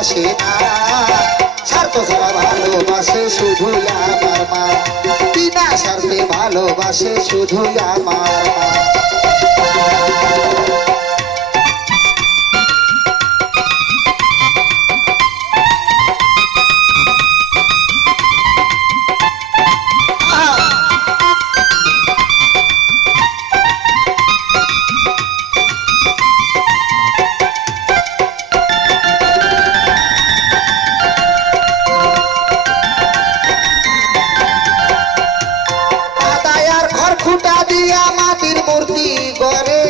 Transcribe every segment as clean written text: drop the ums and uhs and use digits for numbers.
ভালোবাসে না, স্বার্থ ছাড়া ভালোবাসে শুধু আমার মা, বিনা স্বার্থে ভালোবাসে শুধু আমার মা। খুঁটা দিয়া মাটির মূর্তি গড়ে,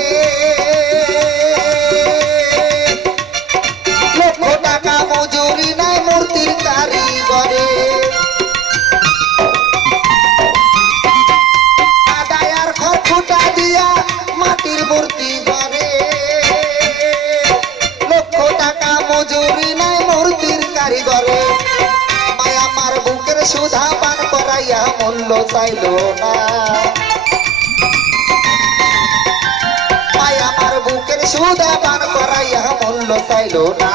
লক্ষ টাকা মজুরি নাই মূর্তির কারিগরে, আদায়ার ঘর খুঁটা দিয়া মাটির মূর্তি গড়ে, লক্ষ টাকা মজুরি নাই মূর্তির কারিগরে, মায়া আমার বুকের সুধা পান করাইয়া মূল্য চাইল না, সুধা পান করাইয়া মূল্য চাইল না,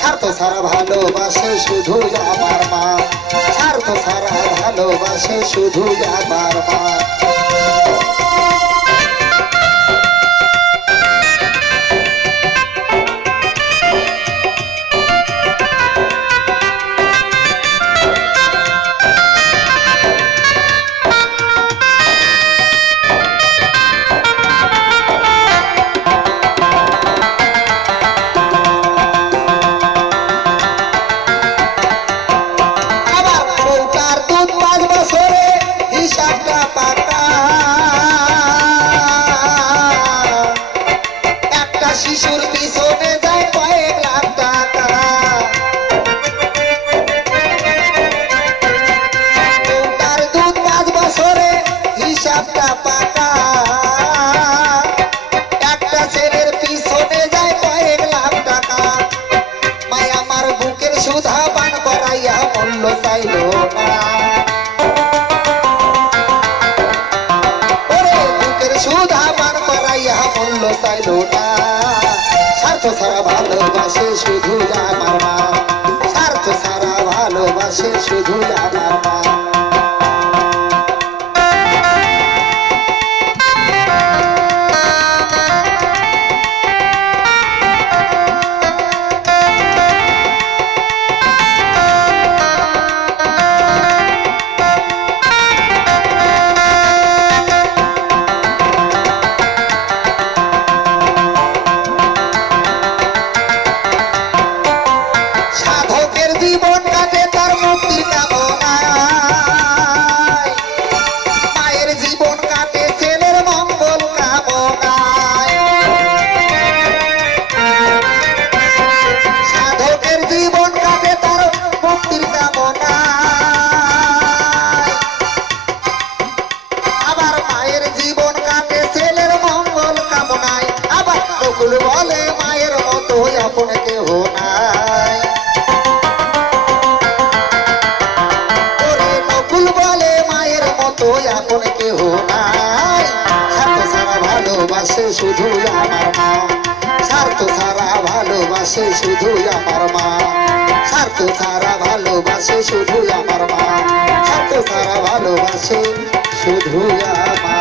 স্বার্থ ছাড়া ভালোবাসে শুধু আমার মা, স্বার্থ ছাড়া ভালোবাসে শুধু আমার মা। শিশুর পিছনে যায় কয়েক লাখ টাকা, তার দুধ 5 বছরে হিসাবটা পাকা, একটা ছেলের পিছনে যায় কয়েক লাখ টাকা, মায়া আমার বুকের সুধা পান করাইয়া মূল্য চাইল না, ওরে বুকের সুধা পান করাইয়া মূল্য চাইল না, স্বার্থ ছাড়া ভালোবাসে শুধু আমার মা, স্বার্থ ছাড়া ভালোবাসে শুধু আমার মা। বলে মায়ের মতো আপন কেহ নাই, ওরে নকুল বলে মায়ের মতো আপন কেহ নাই, স্বার্থ ছাড়া ভালোবাসে শুধু আমার মা, স্বার্থ ছাড়া ভালোবাসে শুধু আমার মা, স্বার্থ ছাড়া ভালোবাসে শুধু আমার মা, স্বার্থ ছাড়া ভালোবাসে শুধু আমার